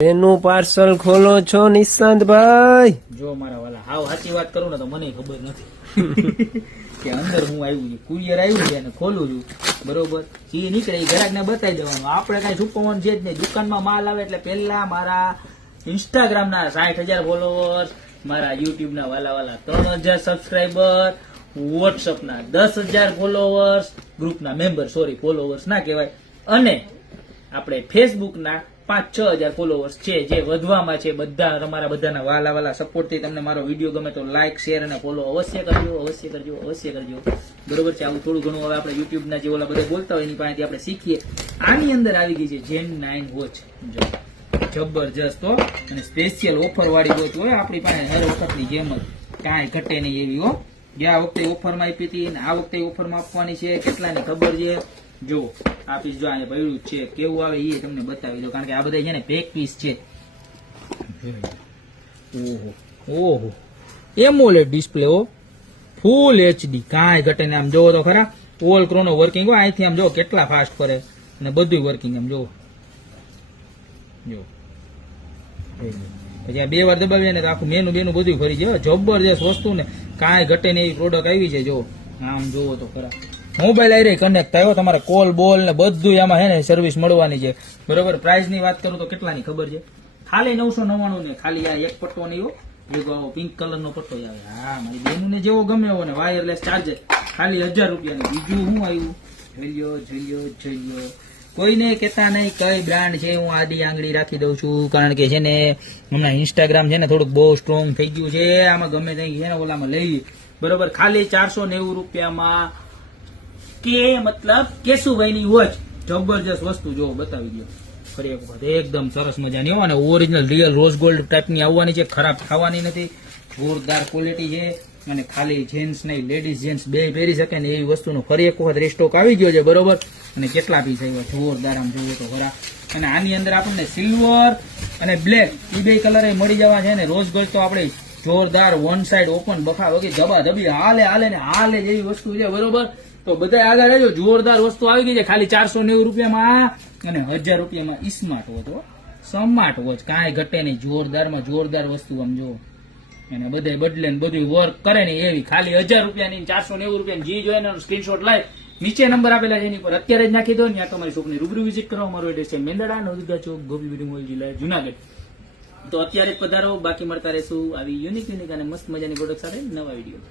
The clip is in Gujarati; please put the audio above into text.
એનું પાર્સલ ખોલો છો નિશાંતભાઈ? જો મારા વાલા હાવ સાચી વાત કરું ને તો મને ખબર નથી કે અંદર હું આવ્યું છે, કુરિયર આવ્યું છે અને ખોલું છું બરોબર. જે નીકળે એ ગ્રાહક ને બતાવી દેવાનું, આપણે કઈ છુપાવવાનું છે જ નહીં. દુકાનમાં માલ આવે એટલે પેલા મારા ઇન્સ્ટાગ્રામ ના 60,000 ફોલોવર્સ, મારા યુટ્યુબ ના વાલા 3,000 સબસ્ક્રાઈબર, વોટ્સઅપ ના 10,000 ફોલોવર્સ, ગ્રુપ ના મેમ્બર, સોરી ફોલોવર્સ ના કહેવાય, અને આપણે ફેસબુક ના 5-6,000 ફોલોવર્સ છે, જે વધવામાં છે. બધા તમારા બધાના વાલા સપોર્ટ થી તમને મારો વિડીયો ગમે તો લાઈક, શેર અને ફોલો અવશ્ય કરજો. બરોબર છે. આવું થોડું ઘણું હવે આપણે યુટ્યુબ ના જે ઓલા બધા બોલતા હોય એની પાસેથી આપણે શીખીએ. આની અંદર આવી ગઈ છે જેન 9 વોચ, જબરજસ્ત હો, અને સ્પેશિયલ ઓફર વાળી વોચ હોય આપણી પાસે હર વખતની જેમ જ, કાંઈ ઘટે નહીં એવી હો. ગયા વખતે ઓફરમાં આપી હતી અને આ વખતે ઓફરમાં આપવાની છે. કેટલાની ખબર છે? જો આ પીસ જો અહીંયા પડ્યું છે, કેવું આવે એ તમને બતાવી દો, કારણ કે આ બધા છે ને પેક પીસ છે. ઓહો એમોલેડ ડિસ્પ્લે હો, ફૂલ એચડી, કાંઈ ઘટે ને. આમ જોવો તો ખરા, ઓલ ક્રોનો વર્કિંગ હોય. અહીંથી આમ જોવો કેટલા ફાસ્ટ ફરે અને બધું વર્કિંગ. આમ જોવો, જો પછી આ 2 વાર દબાવીએ ને તો આખું મેનુ બધું ફરી જાય. જબરજસ્ત વસ્તુ ને, કાંઈ ઘટે ને એવી પ્રોડક્ટ આવી છે. જો આમ જોવો તો ખરા, મોબાઈલ આઈ કનેક્ટ થયો, તમારે કોલ બોલ ને બધું આમાં હે ને સર્વિસ મળવાની છે. બરોબર. પ્રાઇસ ની વાત કરું તો કેટલાની ખબર છે? ખાલી 999 ને. ખાલી આ એક પટ્ટો નહીં હો, પિંક કલર નો પટ્ટો આવે. હા, મારી બેન ને જેવો ગમે એવો ને, વાયરલેસ ચાર્જર ખાલી 1,000 રૂપિયાની. બીજું શું આવ્યું? જોઈ લો. કોઈને કહેતા નહીં કઈ બ્રાન્ડ છે, હું આડી આંગળી રાખી દઉં છું, કારણ કે છે ને હમણાં ઇન્સ્ટાગ્રામ છે ને થોડુંક બહુ સ્ટ્રોંગ થઈ ગયું છે. આમાં ગમે ત્યાં છે ને ઓલામાં લઈ, બરોબર. ખાલી 490 રૂપિયામાં કે મતલબ કેશુભાઈ ની વોચ, જબરજસ્ત વસ્તુ. જો બતાવી દો ફરી એક વખત, એકદમ સરસ મજાની હો, અને ઓરિજિનલ રિયલ રોઝ ગોલ્ડ ટાઈપની આવવાની છે, ખરાબ થવાની નથી, જોરદાર ક્વોલિટી છે. અને ખાલી જેન્ટ્સ નહીં, લેડીઝ જેન્ટ્સ બે પહેરી શકે ને એવી વસ્તુનો ફરી એક વખત રીસ્ટોક આવી ગયો છે. બરોબર. અને કેટલા પીસ આવ્યા, જોરદાર. આમ જોવો તો ખરા. અને આની અંદર આપણને સિલ્વર અને બ્લેક એ 2 કલર મળી જવા છે. ને રોઝ ગોલ્ડ તો આપણે જોરદાર વન સાઈડ ઓપન બખા વગી ધબી હાલે જેવી વસ્તુ છે. બરોબર. તો બધા આગળ રહેજો, જોરદાર વસ્તુ આવી ગઈ છે ખાલી 490 રૂપિયામાં અને 1,000 રૂપિયામાં. સ્માર્ટ વોચ, સ્માર્ટ વોચ, કાંઈ ઘટે નહીં. જોરદારમાં જોરદાર વસ્તુ. આમ જો, અને બધે બદલે ને બધું વર્ક કરે ને એવી, ખાલી 1,000 રૂપિયાની 490 રૂપિયા. જી જોઈએ એનો સ્ક્રીનશોટ લાવી, નીચે નંબર આપેલા છે એની પર અત્યારે જ નાખી દો. ત્યાં તમારી શોપની રૂબરૂ વિઝિટ કરો. અમારો એડ્રેસ છે મેંદરડા, નવદુર્ગા ચોક, ગોપી બ્યુટી મોલ, જિલ્લા જુનાગઢ. તો અત્યારે જ પધારો. બાકી મળતા રહેશું આવી યુનિક અને મસ્ત મજાની પ્રોડક્ટ સાથે નવા વિડીયો.